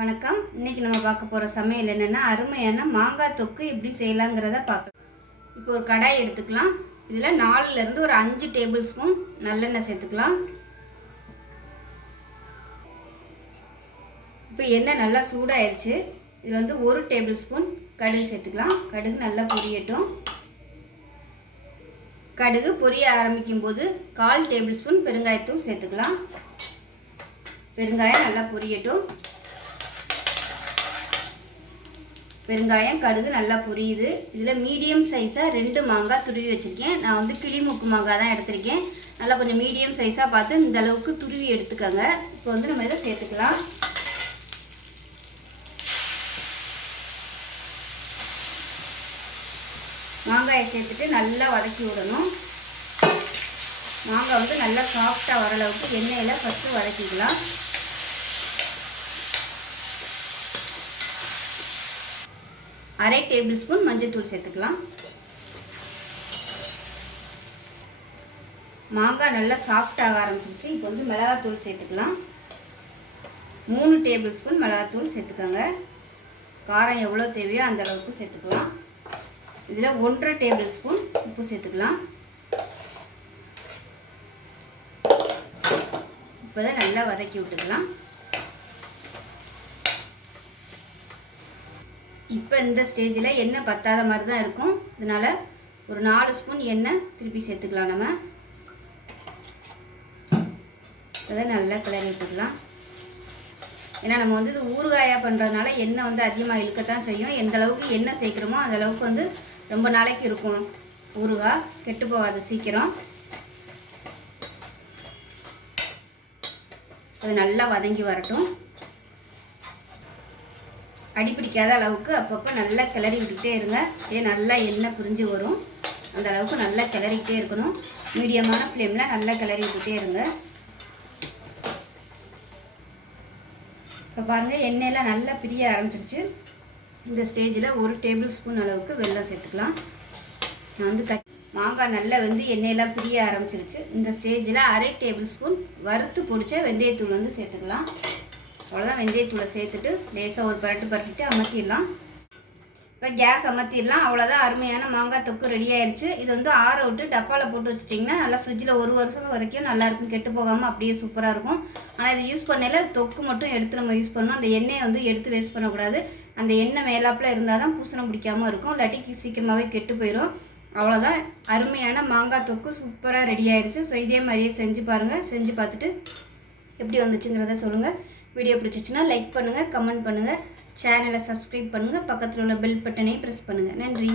வணக்கம். இன்னைக்கு நம்ம பார்க்க போகிற சமையல் என்னென்னா அருமையான மாங்காய் தொக்கு எப்படி செய்யலாங்கிறத பார்க்கலாம். இப்போ ஒரு கடாய் எடுத்துக்கலாம். இதில் 4லேருந்து ஒரு 5 டேபிள் ஸ்பூன் நல்லெண்ணெய் சேர்த்துக்கலாம். இப்போ எண்ணெய் நல்லா சூடாயிருச்சு. இதில் வந்து 1 டேபிள் ஸ்பூன் கடுகு சேர்த்துக்கலாம். கடுகு நல்லா பொரியட்டும். கடுகு பொரிய ஆரம்பிக்கும் போது 1/4 டேபிள் ஸ்பூன் பெருங்காயத்தூள் சேர்த்துக்கலாம். பெருங்காயம் நல்லா பொரியட்டும். பெருங்காயம் கடுகு நல்லா பொரியுது. இதில் மீடியம் சைஸாக 2 மாங்காய் துருவி வச்சுருக்கேன். நான் வந்து கிளிமூக்கு மாங்காய் தான் எடுத்திருக்கேன். நல்லா கொஞ்சம் மீடியம் சைஸாக பார்த்து இந்த அளவுக்கு துருவி எடுத்துக்கோங்க. இப்போ வந்து நம்ம இதை சேர்த்துக்கலாம். மாங்காயை சேர்த்துட்டு நல்லா வதக்கி விடணும். மாங்காய் வந்து நல்லா சாஃப்டாக வர அளவுக்கு எண்ணெயில் ஃபஸ்ட்டு வதக்கிக்கலாம். அரை டேபிள் ஸ்பூன் மஞ்சள் தூள் சேர்த்துக்கலாம். மாங்காய் நல்லா சாஃப்டாக ஆரம்பிச்சிருச்சு. இப்போ வந்து மிளகாத்தூள் சேர்த்துக்கலாம். 3 டேபிள் ஸ்பூன் மிளகாத்தூள் சேர்த்துக்கோங்க. காரம் எவ்வளோ தேவையோ அந்த அளவுக்கு சேர்த்துக்கலாம். இதில் 1.5 டேபிள் ஸ்பூன் உப்பு சேர்த்துக்கலாம். இப்போ தான் நல்லா வதக்கி விட்டுக்கலாம். இப்போ இந்த ஸ்டேஜில் எண்ணெய் பத்தாத மாதிரி தான் இருக்கும். இதனால் ஒரு 4 ஸ்பூன் எண்ணெய் திருப்பி சேர்த்துக்கலாம். நம்ம அதை நல்லா கிளறி விட்டுக்கலாம். ஏன்னா நம்ம வந்து இது ஊறுகாயாக பண்ணுறதுனால எண்ணெய் வந்து அதிகமாக இழுக்கத்தான் செய்யும். எந்த அளவுக்கு எண்ணெய் சேர்க்குறோமோ அந்த அளவுக்கு வந்து ரொம்ப நாளைக்கு இருக்கும். ஊறுகாய் கெட்டு போகாது சீக்கிரம். அது நல்லா வதங்கி வரட்டும். அடிப்பிடிக்காத அளவுக்கு அப்பப்போ நல்லா கிளறி விட்டுக்கிட்டே இருங்க. நல்லா எண்ணெய் பிரிஞ்சு வரும். அந்த அளவுக்கு நல்லா கிளறிக்கிட்டே இருக்கணும். மீடியமான ஃப்ளேமில் நல்லா கிளறி விட்டுக்கிட்டே இருங்க. இப்போ பாருங்கள் எண்ணெயெல்லாம் நல்லா பிரிய ஆரம்பிச்சிருச்சு. இந்த ஸ்டேஜில் 1 டேபிள் ஸ்பூன் அளவுக்கு வெல்லம் சேர்த்துக்கலாம். நான் வந்து மாங்காய் நல்லா வந்து எண்ணெயெல்லாம் பிரிய ஆரம்பிச்சிருச்சு. இந்த ஸ்டேஜில் அரை டேபிள் ஸ்பூன் வறுத்து பிடிச்ச வெந்தயத்தூள் வந்து சேர்த்துக்கலாம். அவ்வளோதான். வெந்தயத்தூளை சேர்த்துட்டு லேசாக ஒரு பரட்டிட்டு அமர்த்திடலாம். இப்போ கேஸ் அமர்த்திடலாம். அவ்வளோதான். அருமையான மாங்காய் தொக்கு ரெடி ஆயிடுச்சு. இது வந்து ஆற விட்டு டப்பாவில் போட்டு வச்சுட்டிங்கன்னா நல்லா ஃப்ரிட்ஜில் 1 வருஷம் வரைக்கும் நல்லாயிருக்கும். கெட்டு போகாமல் அப்படியே சூப்பராக இருக்கும். ஆனால் இது யூஸ் பண்ணல தொக்கு மட்டும் எடுத்து நம்ம யூஸ் பண்ணணும். அந்த எண்ணெயை வந்து எடுத்து வேஸ்ட் பண்ணக்கூடாது. அந்த எண்ணெய் மேலாப்பில் இருந்தால் தான் பூசணம் பிடிக்காமல் இருக்கும். இல்லாட்டி சீக்கிரமாகவே கெட்டு போயிடும். அவ்வளோதான். அருமையான மாங்காய் தொக்கு சூப்பராக ரெடி ஆயிடுச்சு. ஸோ இதே மாதிரியே செஞ்சு பாருங்கள். செஞ்சு பார்த்துட்டு எப்படி வந்துச்சுங்கிறத சொல்லுங்கள். வீடியோ பிடிச்சிச்சுன்னா லைக் பண்ணுங்கள், கமெண்ட் பண்ணுங்கள், சேனலை சப்ஸ்கிரைப் பண்ணுங்கள், பக்கத்தில் உள்ள பெல் பட்டனையும் ப்ரெஸ் பண்ணுங்கள். நன்றி.